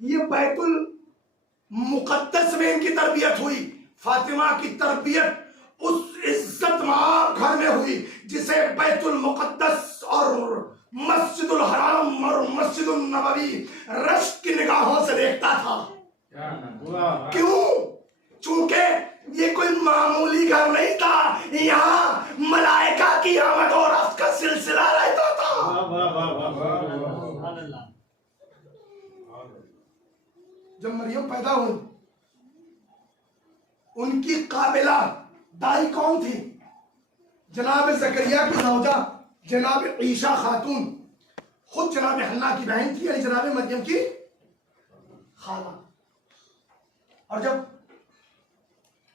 ये बैतुल मुकद्दस में इनकी तरबियत हुई। फातिमा की तरबियत उस इज्जत माब घर में हुई जिसे बैतुल मुकद्दस और मस्जिदुल हराम और मस्जिदुल नबवी रश्क की निगाहों से देखता था। क्यों? चूंकि ये कोई मामूली घर नहीं था, यहाँ मलाइका की आमद और रफ्त का सिलसिला रहता था। जब मरियम पैदा हुई, उनकी काबिला दाई कौन थी? जनाब ज़करिया की ज़ौजा जनाब ईशा खातून, खुद जनाब हन्ना की बहन थी, यानी जनाब मरियम की खाला। और जब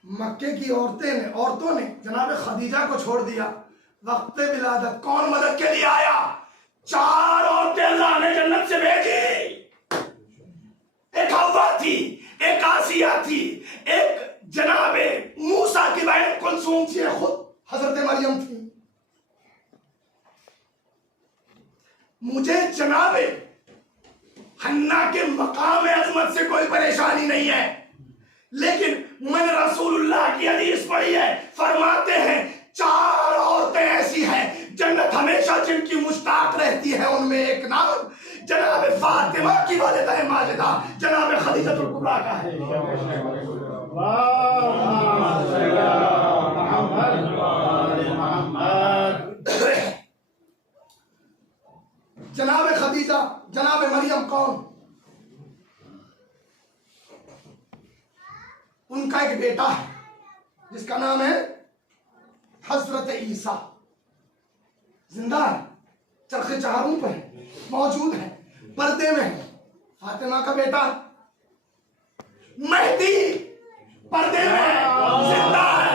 मक्के की औरतों ने जनाब खदीजा को छोड़ दिया, वक्त विलादत कौन मदद के लिए आया? 4 औरतें अल्लाह ने जन्नत से भेजी। एक हव्वा थी, एक आसिया थी, एक जनाबे मूसा की बहन कुलसूम थी, खुद हजरत मरियम थी। मुझे जनाबे हन्ना के मकाम अजमत से कोई परेशानी नहीं है, लेकिन मैंने रसूलुल्लाह की हदीस पढ़ी है, फरमाते हैं 4 औरतें ऐसी हैं जन्नत हमेशा जिनकी मुश्ताक रहती है। उनमें एक नाम जनाब फातिमा की वालिदा माजिदा जनाब खदीजतुल कुबरा का है। जनाब खदीजा, जनाब मरियम कौन? उनका एक बेटा है जिसका नाम है हजरत ईसा। जिंदा है, चरखे चहारों पर है, मौजूद है, पर्दे में है। फातिमा का बेटा मेहदी पर्दे में है, जिंदा है।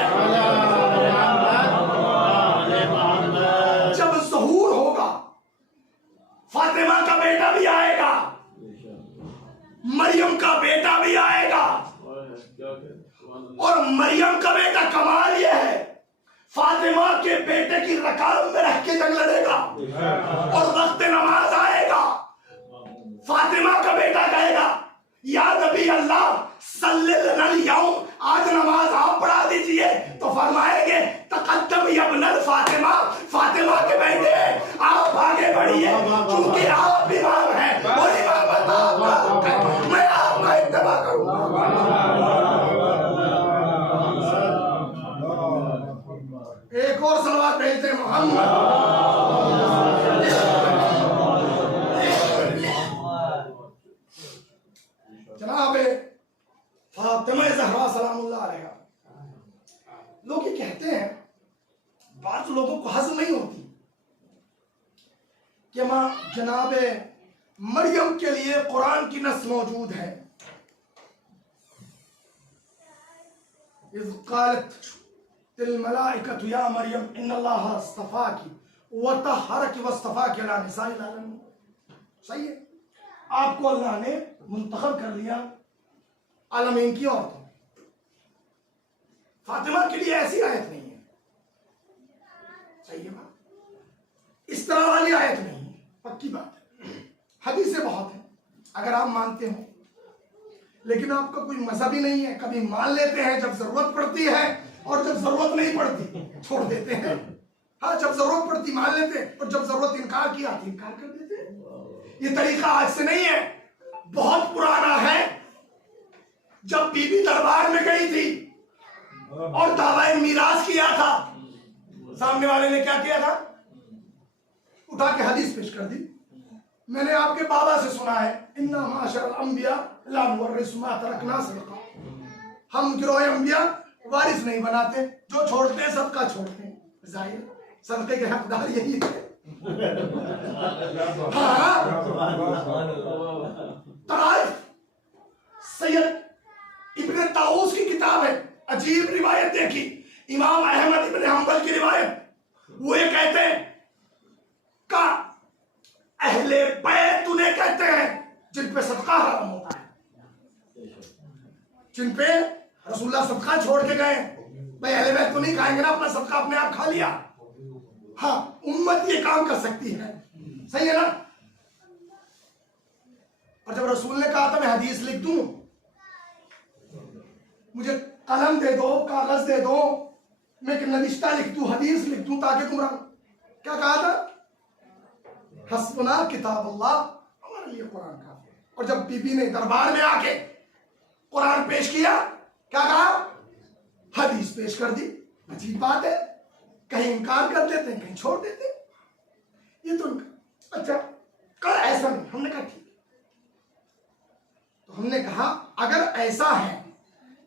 जब ज़हूर होगा फातिमा का बेटा भी आएगा, मरियम का बेटा भी आएगा। और मरियम का बेटा कमाल यह है, फातिमा के बेटे की रकाब में रह के जंग लड़ेगा और वक्त नमाज आएगा, फातिमा का बेटा कहेगा या नबी अल्लाह सल्लल्लाहु अलैहि वसल्लम, आज नमाज आप पढ़ा दीजिए। तो फरमाएंगे तकद्दम यब्नल फातिमा, फातिमा के बेटे आप आगे बढ़िए, क्योंकि आप इमाम हैं और इमामत आपका, मैं आपका इत्तबा करूंगा। एक और सलवात भेजते मोहम्मद। जनाब फातिमा ज़हरा सलामुल्लाह अलैहा, लोग ये कहते हैं, बात लोगों को हज़म नहीं होती कि मां जनाब मरियम के लिए कुरान की नस मौजूद है। इज़ क़ालत तिल मलाइकतु या मरियम इन्नल्लाह अस्तफ़ाकी व तहरकी वस्तफ़ाकी अला निसाइल आलमीन। सही है, आपको अल्लाह ने मुंतखब कर लिया आलमीन की औरतों में। फातिमा के लिए ऐसी आयत नहीं है, सही है बात, इस तरह वाली आयत नहीं है, पक्की बात है। हदीसें बहुत हैं अगर आप मानते हो, लेकिन आपका कोई मजहब ही नहीं है। कभी मान लेते हैं जब जरूरत पड़ती है, और जब जरूरत नहीं पड़ती छोड़ देते हैं। हाँ, जब जरूरत पड़ती मान लेते हैं, और जब जरूरत इनकार किया तो इनकार कर देते हैं। ये तरीका आज से नहीं है, बहुत पुराना है। जब बीबी दरबार में गई थी और दावाए मीरास किया था, सामने वाले ने क्या किया था? उठा के हदीस पेश कर दी, मैंने आपके बाबा से सुना है, इन्ना माशरल अंबिया ला मुवर्रिसु मा तरकना सदका, हम गिरोह अंबिया वारिस नहीं बनाते, जो छोड़ते हैं सबका छोड़ते हैं। जाहिर सदके के हकदार यही है। हाँ, सैयद इब्न ताऊस की किताब है, अजीब रिवायत देखी, इमाम अहमद इब्न हंबल की रिवायत। वो ये कहते हैं का अहले बैत उन्हें कहते हैं जिन पे सदका हराम होता है, जिन पे रसूलुल्लाह सदका छोड़ के गए। भाई अहले बैत तो नहीं खाएंगे ना, अपना सदका अपने आप खा लिया। हाँ, उम्मत ये काम कर सकती है, सही है ना। और जब रसूल ने कहा था मैं हदीस लिख दूं, मुझे कलम दे दो, कागज दे दो, मैं एक नविश्ता लिख दूं, हदीस लिख दूं ताकि तुम रहो, क्या कहा था? हस्बुना किताब अल्लाह, हमारे लिए कुरान काफी है। और जब बीबी ने दरबार में आके कुरान पेश किया, क्या कहा? हदीस पेश कर दी। अजीब बात है, कहीं इनकार कर देते हैं, कहीं छोड़ देते हैं। ये तो अच्छा कर, ऐसा नहीं। हमने कहा ठीक। तो हमने कहा अगर ऐसा है,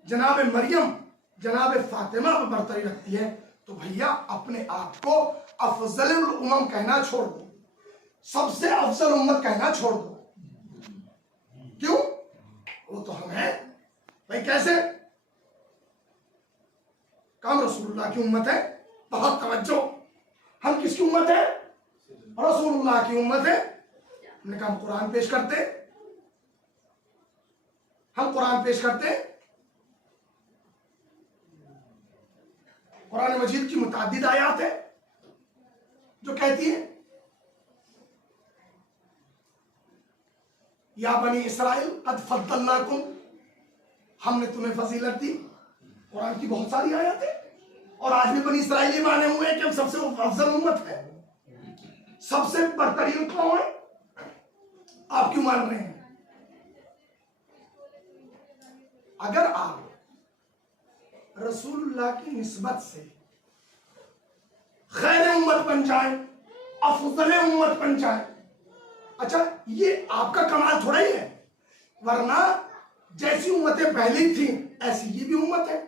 जनाब मरियम जनाब फातिमा पर बरतरी रखती है, तो भैया अपने आप को अफजल उम्म कहना छोड़ दो, सबसे अफजल उम्मत कहना छोड़ दो। क्यों? वो तो हम हैं भाई। कैसे? काम रसूलुल्लाह की उम्मत है। बहुत तवज्जो, हम किसकी उम्मत है? रसूलुल्लाह की उम्मत है। हमने कहा हम कुरान पेश करते, हम कुरान पेश करते। कुरान मजीद की मुताद्दिद आयात है जो कहती है या बनी इसराइल कद फद्दलनाकुम, हमने तुम्हें फजीलत दी। कुरान की बहुत सारी आयत है। और आज भी बनी इसराइली माने हुए हैं कि हम सबसे अफजल उम्मत है, सबसे बरतरीन कौन है। आप क्यों मान रहे हैं? अगर आप रसूलुल्लाह की निस्बत से खैर उम्मत बन जाए, अफजल उम्मत बन जाए, अच्छा ये आपका कमाल थोड़ा ही है। वरना जैसी उम्मतें पहली थी ऐसी ये भी उम्मत है।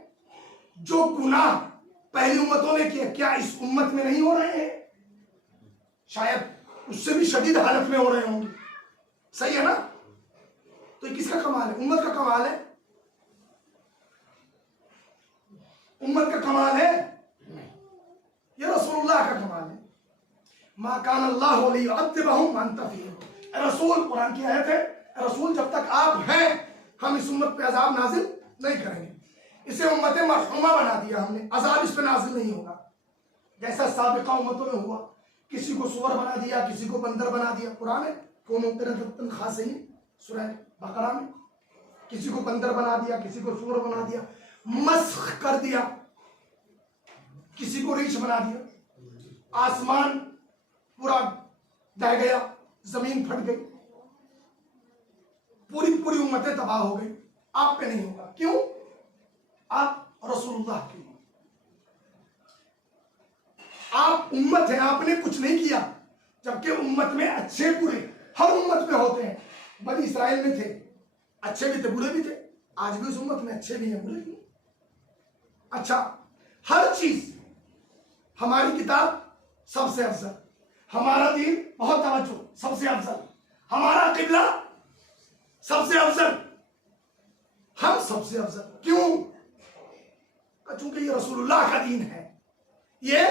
जो गुनाह पहली उम्मतों ने किया, क्या इस उम्मत में नहीं हो रहे हैं? शायद उससे भी शदीद हालत में हो रहे होंगे। सही है ना? तो ये किसका कमाल है? उम्मत का कमाल है। उम्मत का कमाल है, ये रसूलुल्लाह का कमाल है। मा कान अल्लाहु लियुअद्दिबहुम व अंत फीहिम। रसूल, कुरान की आयत है, रसूल जब तक आप हैं हम इस उम्मत पे अजाब नाजिल नहीं करेंगे। इसे उम्मत मरहूमा बना दिया हमने, अजाब इस पे नाजिल नहीं होगा। जैसा साबिका उम्मतों में हुआ, किसी को सुअर बना दिया, किसी को बंदर बना दिया। कुरान है कौन खासिन सूरह बकरा में, किसी को बंदर बना दिया, किसी को सुअर बना दिया, मस्ख कर दिया, किसी को रीछ बना दिया। आसमान पूरा ढह गया, जमीन फट गई, पूरी पूरी उम्मतें तबाह हो गई। आप पे नहीं होगा। क्यों? आप रसूलुल्लाह की आप उम्मत है, आपने कुछ नहीं किया। जबकि उम्मत में अच्छे बुरे हर उम्मत में होते हैं। बनी इसराइल में थे, अच्छे भी थे बुरे भी थे। आज भी उस उम्मत में अच्छे भी हैं बुरे भी। अच्छा, हर चीज, हमारी किताब सबसे अफजल, हमारा दीन बहुत तवज्जो सबसे अफजल, हमारा किबला सबसे अफजल, हम सबसे अफजल। क्यों? चूंकि ये रसूलुल्लाह का दीन है, ये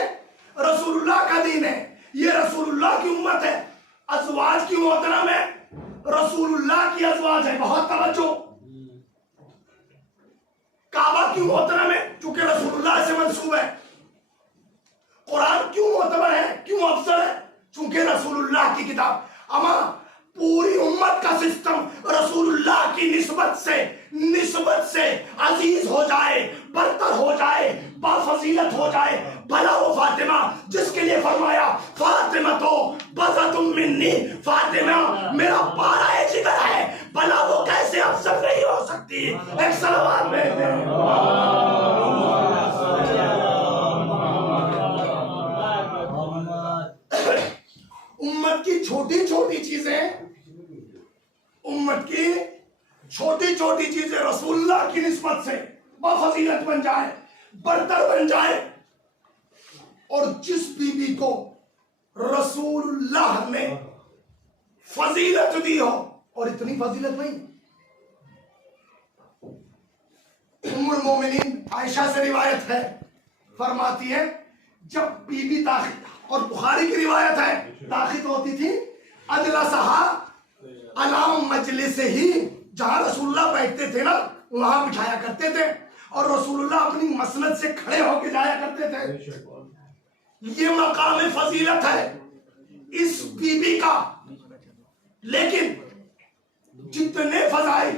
रसूलुल्लाह का दीन है, ये रसूलुल्लाह की उम्मत है। अज़वाज की मोहतरम है, रसूलुल्लाह की अज़वाज है। बहुत तवज्जो। काबा की मोहतरम है चूंकि रसूलुल्लाह से मंसूब है। कुरान क्यों मोतबर है, क्यों अफजल है? चूंकि रसूलुल्लाह की किताब। अमा पूरी उम्मत का सिस्टम रसूलुल्लाह की निस्बत से अजीज हो जाए, बरतर हो जाए, बाफजीलत हो जाए। भला वो फातिमा जिसके लिए फरमाया फातिमा तो बज़अतुम मिन्नी, फातिमा मेरा पारा जिगर है, भला वो कैसे अफजल नहीं हो सकती? एक सलावत में उम्मत की छोटी छोटी चीजें, उम्मत की छोटी छोटी चीजें रसूलुल्लाह की निस्बत से बफजीलत बन जाए, बरतर बन जाए। और जिस बीबी को रसूलुल्लाह ने फजीलत दी हो, और इतनी फजीलत नहीं, उम्मुल मोमिनीन आयशा से रिवायत है, फरमाती है जब बीबी दाखिल, और बुखारी की रिवायत है, दाखिल होती थी अजलसहा अलाम मजलिस ही, जहां रसूलुल्लाह बैठते थे ना वहां बिठाया करते थे, और रसूलुल्लाह अपनी मसनद से खड़े होकर जाया करते थे। ये मकाम फजीलत है इस बीबी का। लेकिन जितने फजाइल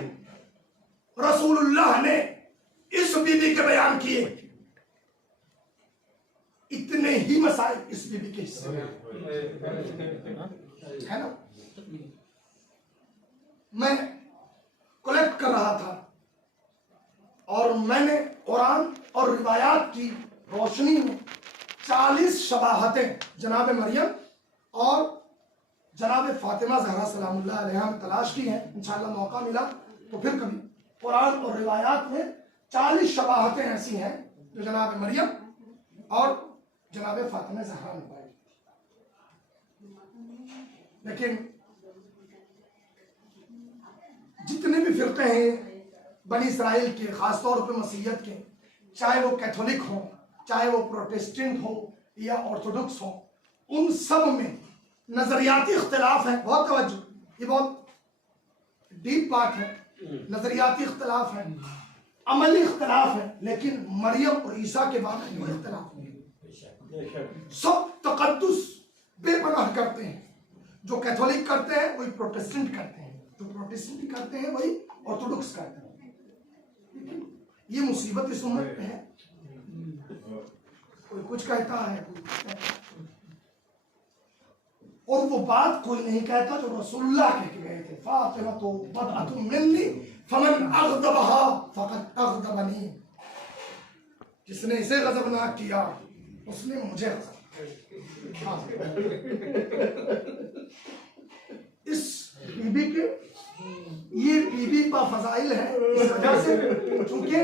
रसूलुल्लाह ने इस बीबी के बयान किए, इतने ही मसाइल इस बीबी के हिस्से है ना। मैं कलेक्ट कर रहा था और मैंने कुरान और रिवायात की रोशनी में 40 शबाहतें जनाब मरियम और जनाब फातिमा ज़हरा सलामुल्लाह अलैहा में तलाश की हैं। इंशाअल्लाह मौका मिला तो फिर कभी कुरान और रिवायात में 40 शबाहतें ऐसी हैं जो जनाब मरियम और जनाब फातिमा ज़हरा में पाई। लेकिन जितने भी फिरके हैं बनी इसराइल के, खासतौर पर मसीहियत के, चाहे वो कैथोलिक हो, चाहे वो प्रोटेस्टेंट हो या ऑर्थोडॉक्स हो, उन सब में नजरियाती इख्तिलाफ है। बहुत तवज्जो, ये बहुत डीप बात है। नजरियाती इख्तिलाफ है, अमली इख्तिलाफ है, लेकिन मरियम और ईसा के बारे में कोई इख्तिलाफ नहीं। सब तकद्दुस बेपनाह करते हैं। जो कैथोलिक करते हैं वही प्रोटेस्टेंट करते हैं, जो प्रोटेस्टेंट करते हैं वही ऑर्थोडॉक्स करते हैं। ये मुसीबत इस उम्मत पे है। कोई कुछ कहता है, कोई कुछ कहता है, और वो बात कोई नहीं कहता जो रसूलुल्लाह कह के गए थे, फातिमा तो बदअतुम मिन्नी फमन अग़दबहा फ़क़द अग़दबनी। जिसने इसे गज़बनाक किया उसने मुझे गज़ब। इस बीबी के ये बीबी का फजाइल है इस वजह से क्योंकि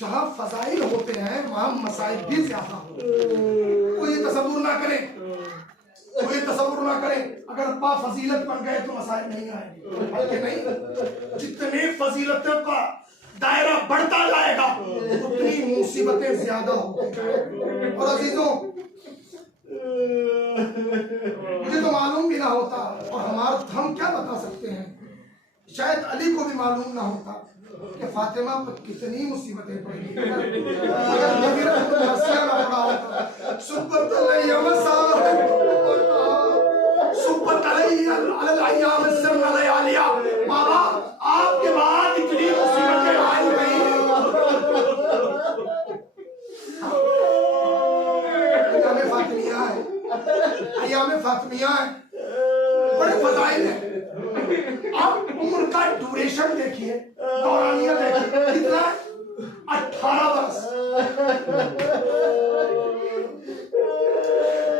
जहां फजाइल होते हैं वहां मसाइल भी ज्यादा होते हैं। कोई तसव्वुर ना करे, कोई तसव्वुर ना करे अगर पा फजीलत बन गए तो मसाइल नहीं आएंगे, बल्कि नहीं, जितने फजीलतों का दायरा बढ़ता जाएगा उतनी मुसीबतें ज्यादा होती। और अजीजों, मुझे तो मालूम भी ना होता और हम क्या बता सकते हैं, शायद अली को भी मालूम ना होता कि फातिमा पर कितनी मुसीबतें पड़ी। अगर नबी रहमतुल्लाह ना पड़ा होता, सुब्बत बाबा आपके बाद इतनी मुसीबतें आई गई। अय्याम फातिमिया है, बड़े फजाइल है। आप उम्र का ड्यूरेशन देखिए, दौरानिया देखिए, कितना 18 वर्ष।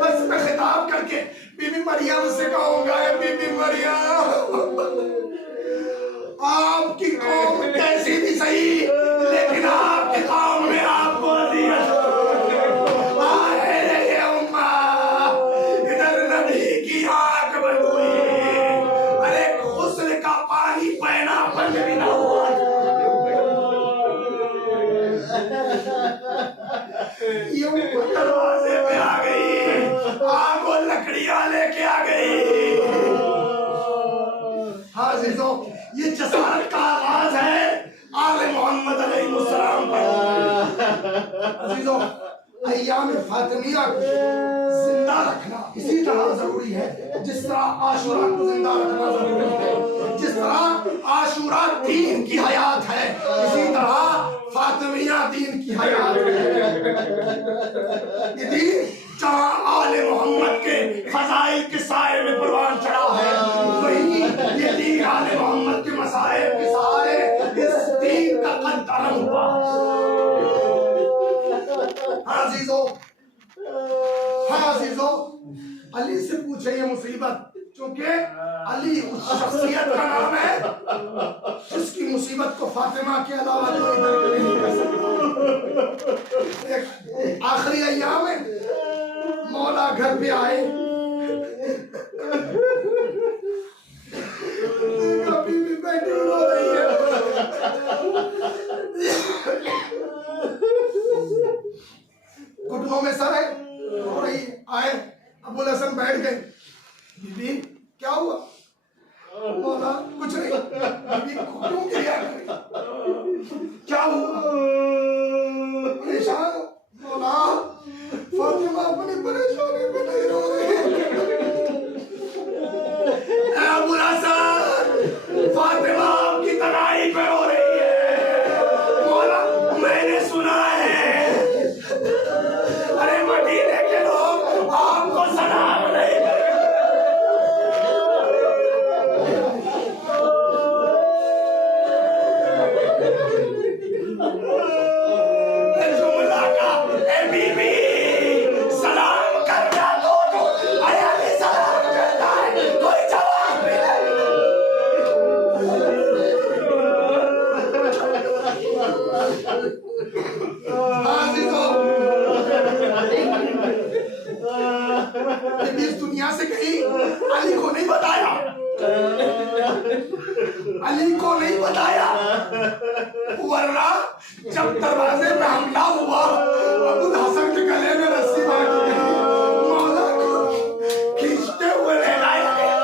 बस मैं खिताब करके बीबी मरियम से कहूंगा, बीबी मरियम आपकी कौम कैसी भी सही, लेकिन आपकी कौम में आपको अज़ियत दरवाजे पे आ गई, आग और लकड़ियां लेके आ गई। हाँ अज़ीज़ों, ये जसारत का आगाज है आले मोहम्मद अलैहिस्सलाम पर। अज़ीज़ों, अय्याम फातिमिया को जिंदा रखना इसी तरह जरूरी है जिस तरह आशुरा को जिंदा रखना जरूरी है। जिस तरह आशुरा दीन की हयात है, इसी तरह फातिमिया दीन की हयात है। ये दीन जहाँ आले मोहम्मद के फजाइल के साए में परवान चढ़ा है, वही ये दीन आले मोहम्मद के मसाइल के सहारे इस दीन का कदम हुआ। हाँ अजीजों, अली से पूछे ये मुसीबत, क्योंकि अली उस शख्सियत का नाम है जिसकी मुसीबत को फातिमा के अलावा कोई दर्द नहीं कर सकता। आखिरी अय्याम में मौला घर पे आए, बीवी बैठी रो रही है, घुटनों में सर है, रो रही है। आए अबुल हसन बैठ गए, बीबी क्या हुआ? मौला कुछ नहीं। बीबी क्यों गिरा कर रही? क्या हुआ? परेशान हो? मौला फातिमा अपनी परेशानी पे नहीं रो रही है। अली को नहीं बताया, वरना जब दरवाजे पे हमला हुआ अबुल हसन के गले में रस्सी बांधी गई, मौला को खींचते हुए ले लाया गया।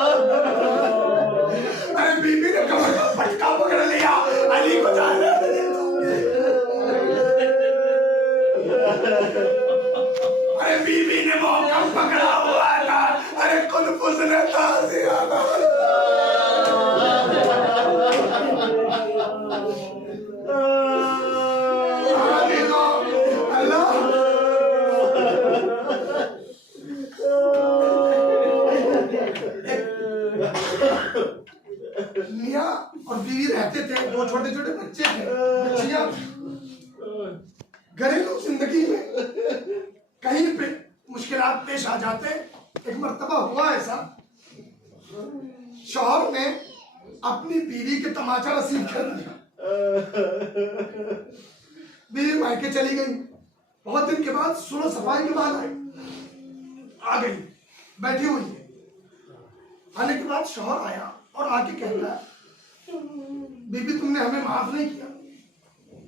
अरे बीबी ने कमर का फटका पकड़ लिया, अली को जाने दे। अरे बीबी ने मौका पकड़ा हुआ था, अरे कुनफुस ने ताज़िया मियाँ और बीवी रहते थे, दो छोटे छोटे बच्चे थे, बच्चियां। घरेलू जिंदगी में कहीं पे मुश्किलात पेश आ जाते। एक मर्तबा हुआ ऐसा, शौहर ने अपनी बीवी के तमाचा रसीद कर दिया। बीवी मायके चली गई, बहुत दिन के बाद सुलह सफाई के बाद आ गई, बैठी हुई है। आने के बाद शौहर आया और आके कहता है, बीबी तुमने हमें माफ नहीं किया।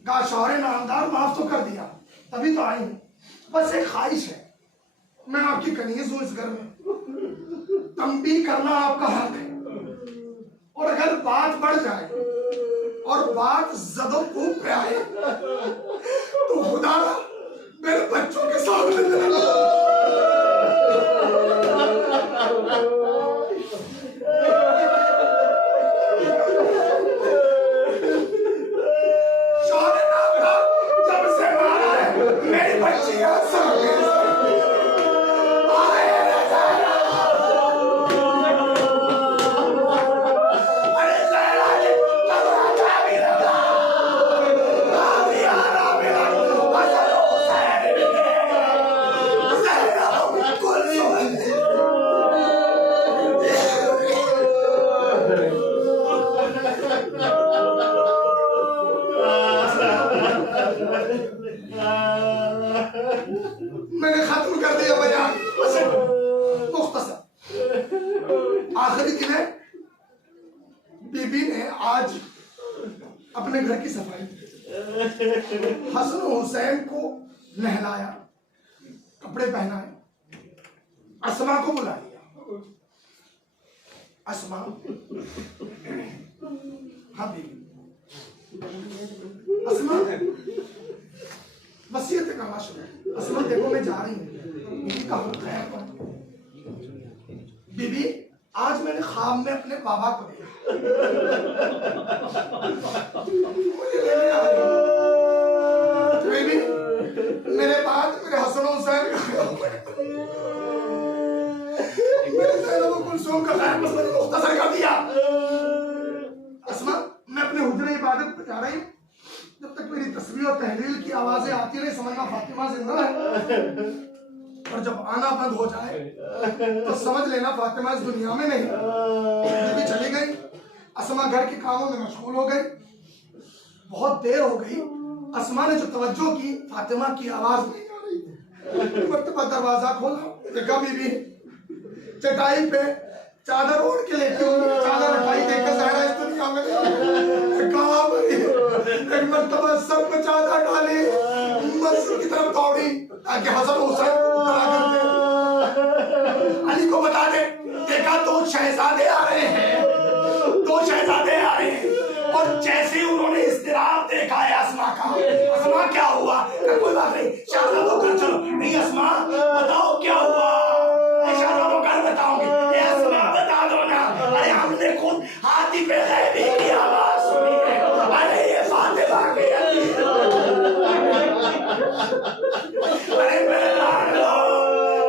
कहा शौहर नामदार, माफ तो कर दिया, तभी तो आई हूं। बस एक ख्वाहिश है, मैं आपकी कनीज हूं इस घर में, तंबी करना आपका हक है। और अगर बात बढ़ जाए और बात ज़दो खूब पे आए तो खुदा मेरे बच्चों के सामने मैंने खत्म कर दिया बयान। मुख्तसर आखिरी दिन है, बीबी ने आज अपने घर की सफाई की, हसन हुसैन को नहलाया, कपड़े पहनाए, अस्मा को बुला लिया। अस्मा, हाँ बीबी, अस्मा वसीयत कहा सुना। अस्मा देखो मैं जा रही हूँ, बीबी आज मैंने ख्वाब में अपने बाबा को देखा, मुझे लेने आ गई। बीबी मेरे बाद मेरे हसन हुसैन का मेरे ज़ैनब कुलसूम का ख्याल बस मैंने मुख्तसर कर दिया। अस्मा मैं अपने हुजरे इबादत पे जा रही हूँ, जब तक मेरी तस्बीह और तहलील की आवाजें आती रही समझना फातिमा जिंदा है, और जब आना बंद हो जाए तो समझ लेना फातिमा इस दुनिया में नहीं। बीबी चली गई, अस्मा घर के कामों में मशगूल हो गई। बहुत देर हो गई, अस्मा ने जो तवज्जो की, फातिमा की आवाज नहीं आ रही। मर्तबा दरवाजा खोला, देखा बीबी चटाई पे चादर ओढ़ के लेटी हुई, चादर उठाई, देखकर ज़हरा इस दुनिया में कहा भाई। एक मर्तबा सर पे चादर डाली, मस्जिद की तरफ दौड़ी ताकि हसन हुसैन को उतरा कर दे, अली को बता दे। देखा दो शहजादे आ रहे हैं, दो शहजादे आ रहे हैं। और जैसे ही उन्होंने इस्तिराब देखा है अस्मा का, अस्मा क्या हुआ? कोई बात नहीं, शहजादों का चलो। नहीं अस्मा बताओ क्या हुआ? शहजादों का बताओगे? अस्मा बता दो ना। अरे हमने खुद हाथी पे गैबी की आवाज सुनी है। अरे ये फातिमा की अरे मेरे लाडलो,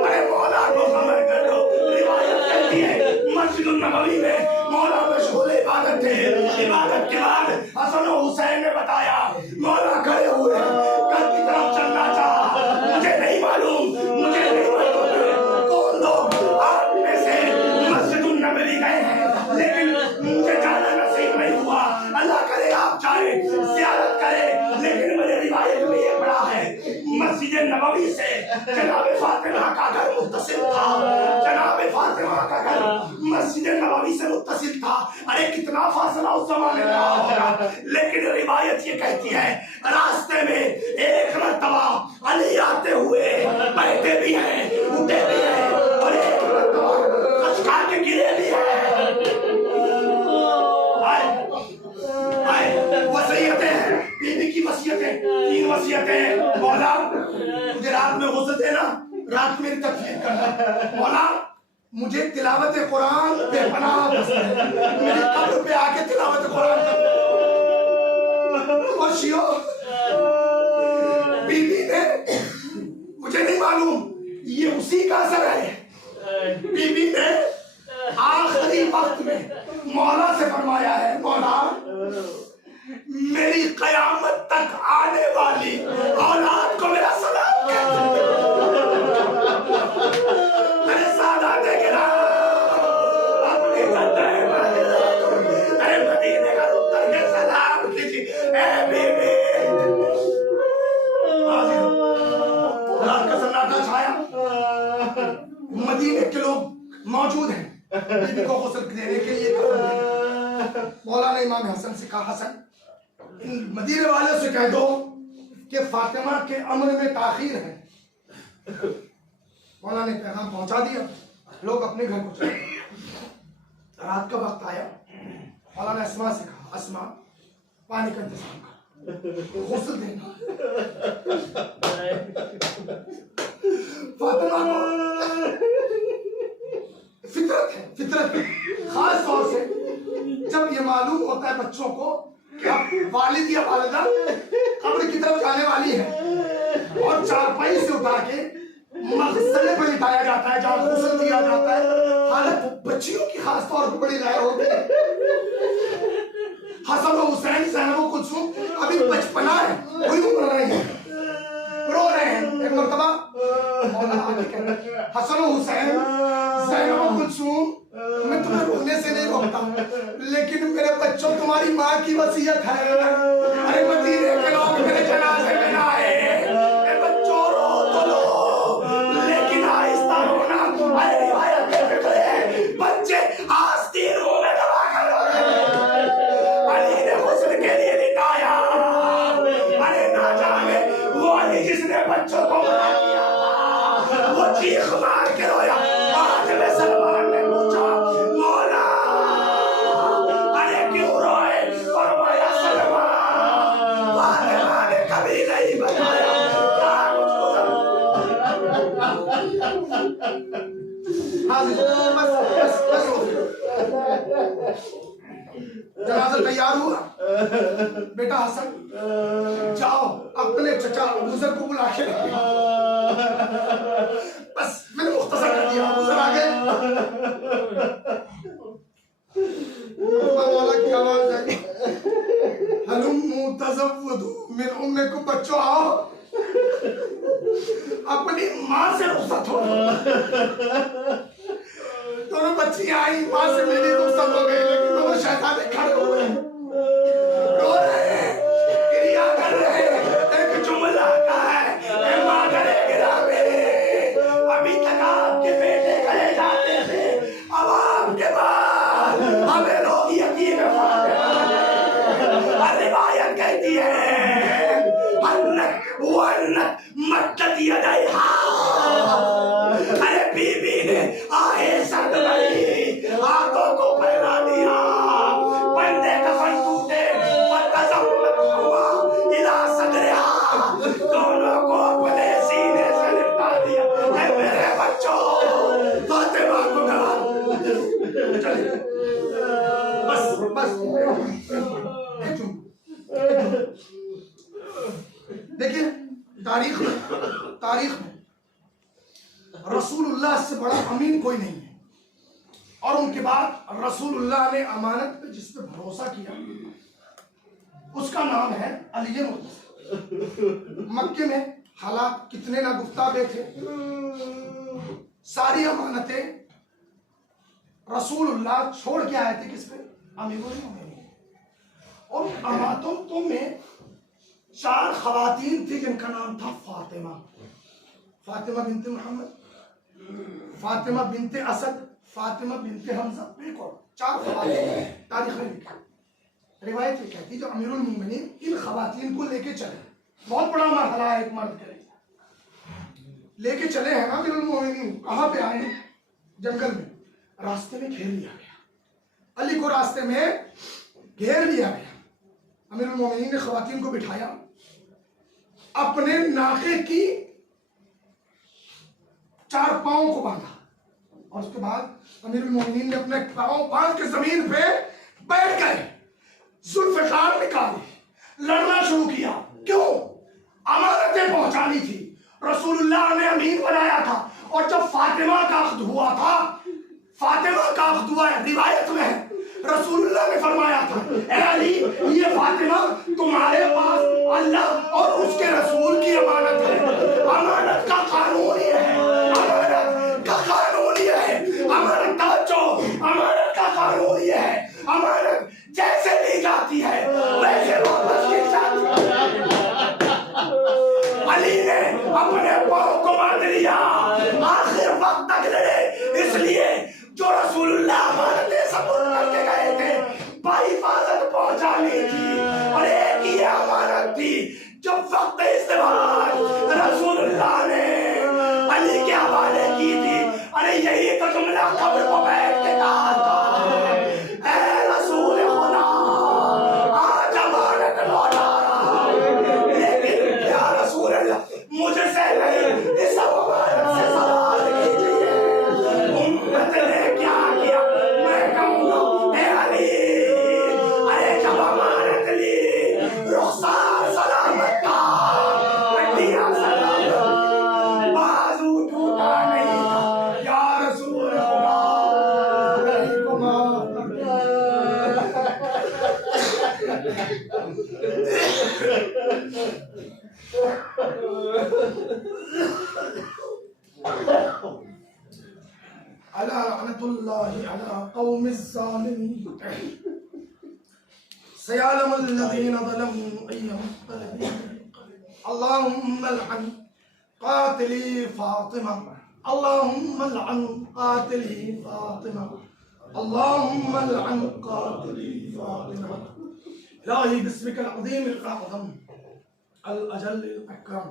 अरे मौला को समझ कर लो। रिवायत कहती है मस्जिद नबवी में मौला मशगूल इबादत थे। इबादत के बाद हसन हुसैन ने बताया, मौला खड़े हुए घर की तरफ चलना चाहा। मुझे नहीं मालूम कौन लोग आप में से मस्जिद नबवी गए हैं, लेकिन मुझे जाना नसीब नहीं हुआ। अल्लाह करे आप जाए, ज़ियारत करें, लेकिन मेरी रिवायत में ये पड़ा है मस्जिद नबवी से जनाब फातिमा का घर मुत्तसिल था, जनाब फातिमा का घर मस्जिद नबवी से मुत्तसिल था। अरे कितना फासला उस जमाने में रहा होगा। लेकिन रिवायत ये कहती है रास्ते में एक मरतबा अली आते हुए बैठे भी हैं, उठे भी हैं, और एक मरतबा खचका के गिरे भी हैं। वसीयतें, बीबी की वसीयतें, 3 वसीयतें। मौला मुझे रात में गुस्ल देना, रात में तकलीफ करना। मौला मुझे तिलावत कुरान बेपनाह पसंद है, मेरी कब्र पे आके तिलावत कुरान कर। और शियो बीबी ने, मुझे नहीं मालूम ये उसी का असर है, बीबी ने आखिरी वक्त में मौला से फरमाया है, मौला मेरी कयामत तक आने वाली औलाद को मेरा सलाम कह दो। मेरे सादात किराम अपनी अरे मदीने का रुख करके सलाम कीजिए। ऐ बीबी, रात का सन्नाटा छाया, मदीने के लोग मौजूद हैं बीबी को गुस्ल देने के लिए। मौला ने इमाम हसन से कहा, हसन इन मदीने वाले से कह दो कि फातिमा के अमर में ताखीर है। मौला ने पैगाम पहुंचा दिया, लोग अपने घर को चले। रात का वक्त आया, मौला ने अस्मा से कहा, अस्मा पानी का इंतजाम कर, गुस्ल देना। फातिमा को फितरत है, खास तौर से जब ये मालूम होता है बच्चों को कि अब वालिद या वालिदा कब्र की तरफ जाने वाली है, और चारपाई से उठा के मगसले पर लिटाया जाता है जहाँ गुस्ल दिया जाता है। हालत बच्चियों की खास तौर पर बड़ी राय होती है। हसन और हुसैन, ज़ैनब कुलसूम अभी बचपना है, कोई उम्र नहीं है, रो रहे हैं। एक मरतबा हसन और हुसैन, ज़ैनब कुलसूम, मैं तुम्हें रोने से नहीं रोकता, लेकिन मेरे बच्चों तुम्हारी माँ की वसीयत है। अरे मदीने के लोग मेरे जनाजे में ना आए, बच्चों रो तो लो, लेकिन आहिस्ता रोना। अरे रिवायत में फिक्र है, बच्चे आस्तीन मुंह में दबा कर रो रहे हैं। अली ने गुस्ल के लिए लिटाया। अरे ना जाने वो अली जिसने बच्चों को मना किया था, वो चीख मार के रोया। आज में सलमान ने पूछा, मौला अरे क्यों रोए? फरमाया सलमान, फातिमा ने कभी नहीं बताया क्या जनाजा तैयार हुआ। बेटा हसन जाओ अपने चचा गुजर को बुला के, बस मैंने मुख्तसर कर दिया। गुजर आ गए, मौला की आवाज आई, हलुम्मू तज़व्वदू मिन उम्मिकुम, बच्चों आओ अपनी माँ से रुखसत हो। दोनों बच्चियां आई, माँ से मिली, रुखसत हो गई, लेकिन दोनों शहजादे खड़े हुए रो रहे हैं, क्रिया कर रहे हैं। एक जुमला का है, माँ करे गिरा मेरे, अभी तक आपके बेटे कहे जाते थे, अब आपके बाद हमें लोग यकीन रिवायत कहती है मक्कत यदैहा। अरे बीबी ने आए सद भरी, हाथों को फैला दिया, बंदे कफन टूटे, फतज़म्मत हुआ इला सदरिहा, दोनों को अपने सीने से लिपटा दिया। ऐ मेरे बच्चों, फातिमा को कहा चले, बस देखिए तारीख में रसूलुल्लाह से बड़ा अमीन कोई नहीं है, और उनके बाद रसूलुल्लाह ने अमानत पे जिस पे भरोसा किया उसका नाम है अली मुर्तज़ा। मक्के में हालात कितने ना गुफ्ताबे थे, सारी अमानतें रसूलुल्लाह छोड़ के आए थे किस पे? अमीरुल मोमिनीन। और अमानतों में 4 खवातीन थी जिनका नाम था फातिमा। फातिमा बिनते मोहम्मद, फातिमा बिनते असद, फातिमा बिनते हमजा, बिल्कुल 4 खवातीन तारीख में लिखा। रिवायत ये कहती है जो अमीरुल मोमिनीन इन खवातीन को लेके चले, बहुत बड़ा मरहला है एक मर्द के लिए, लेके चले हैं ना अमीरुल मोमिनीन, कहाँ पे आए? जंगल में, रास्ते में घेर लिया गया, अली को रास्ते में घेर लिया गया। अमीरुल मोमिनीन ने खवातीन को बिठाया, अपने नाके की 4 पांव को बांधा और उसके बाद अमीरुल मोमिनीन ने अपने पांव बांध के जमीन पे बैठ गए, जुल्फकार निकाली, लड़ना शुरू किया। क्यों? अमानतें पहुंचानी थी, रसूलुल्लाह ने अमीन बनाया था। और जब फातिमा का अख्द हुआ था, फातिमा का अख्द हुआ है, रिवायत में है रसूलुल्लाह ने फरमाया था, ए अली ये फातिमा तुम्हारे पास अल्लाह और उसके रसूल की अमानत है। अमानत का कानून ये है, अमानत का कानून ये है, अमानत का जो अमानत का कानून ये है, अमानत जैसे ली जाती है वैसे वापस की जाती है। अली ने अपने पांव को बांध लिया, आखिर वक्त तक लड़े, इसलिए जो रसूलुल्लाह अमानतें सपुर्द करके गए थे बाहिफाजत पहुंचानी थी, और एक ही अमानत थी जब वक्त इस्तेमाल रसूलुल्लाह ने अली के हवाले की थी। अरे यही तो जुमला कब्र को बैठ के कहा था, ऐ रसूल खुदा आज अमानत लौटा रहा है, लेकिन क्या रसूल अल्लाह मुझसे नहीं इस अमानत से सवाल कीजिए। उम्मत ने क्या किया मैं कहूँगा, ए अली अरे जब अमानत ली रुखसार सलामत था, हड्डियां सलामत, बाजू टूटा नहीं था। या रसूल खुदा मेरे को माफ कर अला लअनतुल्लाहि अला कौमिज़ ज़ालिमीन सयअलमुल लज़ीना ज़लमू अय्युम अल्लाहुम्मा लअन कातिली फातिमा, अल्लाहुम्मा लअन कातिली फातिमा, अल्लाहुम्मा लअन कातिली फातिमा। इलाही बिस्मिकल अज़ीमिल अअज़म अल अजल अल अकरम